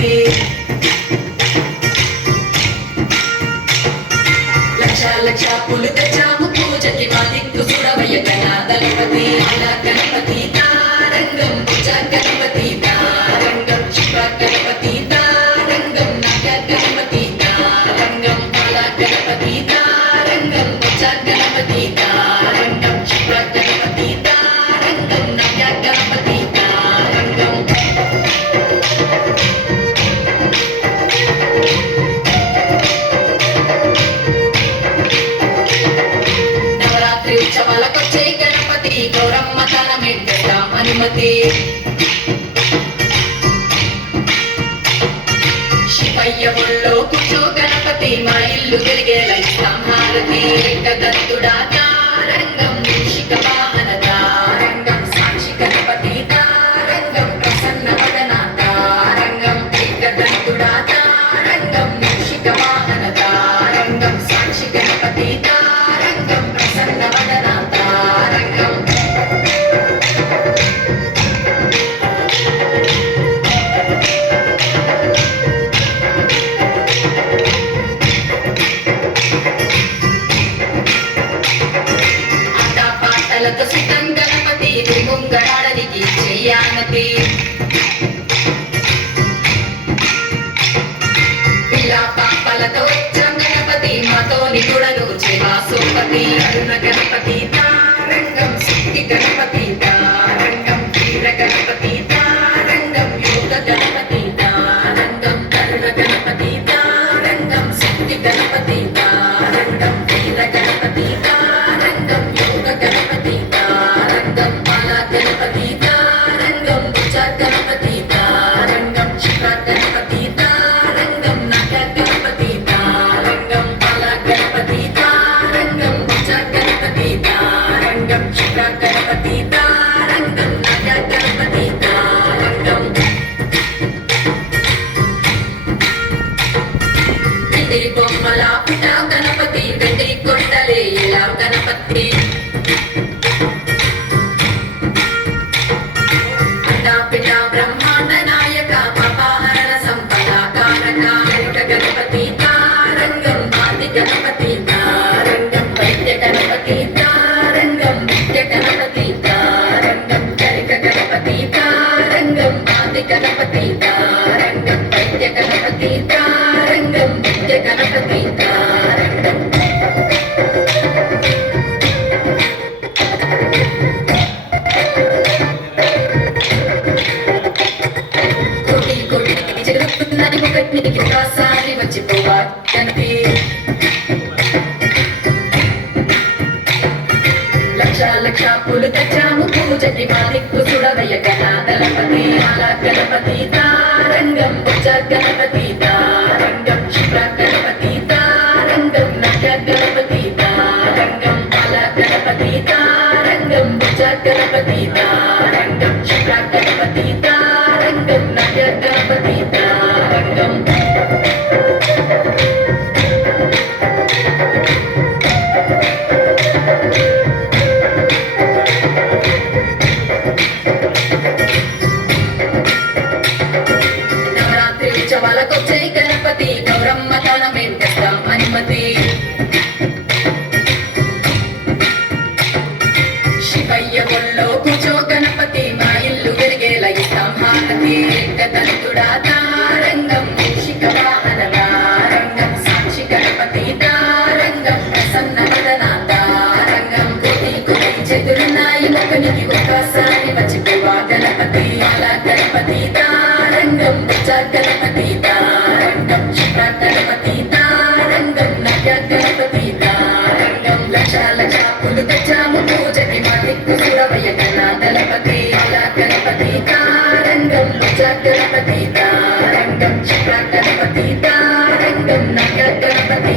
గణపతి లక్ష లక్ష పూలు తెచ్చాము పూజకి మా దిక్కు చూడవయ్య గణపతి అలా గణపతి తారంగం పూజ గణపతి తారంగం శివ గణపతి తారంగం నవ్య గణపతి తారంగం అలా గణపతి తారంగం పూజ గణపతి తారంగం శివ గణపతి తారంగం నవ్య గణపతి తారంగం నవరాత్రి ఉత్సవాలకొచ్చే గణపతి గౌరమ్మ తన మెడ్డెద్దాం అనుమతి శివయ్య ఒళ్ళో కూర్చో గణపతి మా ఇల్లు తిరిగేలా ఇస్తాం హారతి ఏకదంతుడా తారంగం మూషిక వాహన తారంగం సాక్షి గణపతి తారంగం ప్రసన్న వదన తారంగం ఏకదంతుడా తారంగం మూషిక వాహన తారంగం సాక్షి గణపతి తారంగం ప్రసన్న వదన తారంగం పాటలతో సిద్ధం గణపతి ముంగడాడనికి చెయ్యానతి పిల్ల పాపలతో వచ్చాం గణపతి మాతో నిగుడలు చేవా సోపతి అరుణ గణపతి తారంగం శక్తి గణపతి తారంగం వీర గణపతి తారంగం యోగ గణపతి తారంగం కరుణ గణపతి తారంగం శక్తి గణపతి తారంగం వీర గణపతి తారంగం యోగ గణపతి తారంగం బాల గణపతి తారంగం భుజ గణపతి తారంగం శివ గణపతి తారంగం నగ గణపతి తారంగం బాల గణపతి తారంగం భుజ గణపతి తారంగం శివ గణపతి తారంగం నగ గణపతి తారంగం వెండి బొమ్మల పుట్ట గణపతి వెండి కొండలే ఇలా గణపతి పిట బ్రహ్మాండ నాయక పాపహరణ సంపద కారక గణపతి తారంగం ఆది గణపతి తారంగం వైద్య గణపతి తారంగం నిత్య గణపతి తారంగం గరిక గణపతి తారంగం ఆది గణపతి తారంగం వైద్య గణపతి తారంగం నిత్య గణపతి తారంగం ఒకటికి ఒకసారి వచ్చిపోవా గణపతి లక్ష లక్ష పూలు తెచ్చాము పూజకి మా దిక్కు చూడవయ్య గణపతి అలా గణపతి తారంగం భుజ గణపతి తారంగం శివ గణపతి తారంగం నవ్య గణపతి తారంగం అలా గణపతి తారంగం భుజ గణపతి తారంగం శివ గణపతి తారంగం నవ్య గణపతి తారంగం నవరాత్రి ఉత్సవాలకొచ్చే గణపతి గౌరమ్మ తన మెడ్డెద్దాం అనుమతి శివయ్య ఒళ్ళో కూర్చో గణపతి మా ఇల్లు తిరిగేలా ఇస్తాం హారతి ఏకదంతుడా తారంగం మూషిక వాహన తారంగం సాక్షి గణపతి తారంగం ప్రసన్న వదన తారంగం కోటి కోటి చేతులున్నాయి ఒకనికి ఒకసారి వచ్చిపోవా గణపతి అలా గణపతి తారంగం భుజ గణపతి తారంగం శివ గణపతి తారంగం నవ్య గణపతి తారంగం లక్ష లక్ష పూలు తెచ్చాము పూజకి మా దిక్కు చూడవయ్య గణపతి అలా గణపతి తారంగం భుజ గణపతి తారంగం శివ గణపతి తారంగం నవ్య గణపతి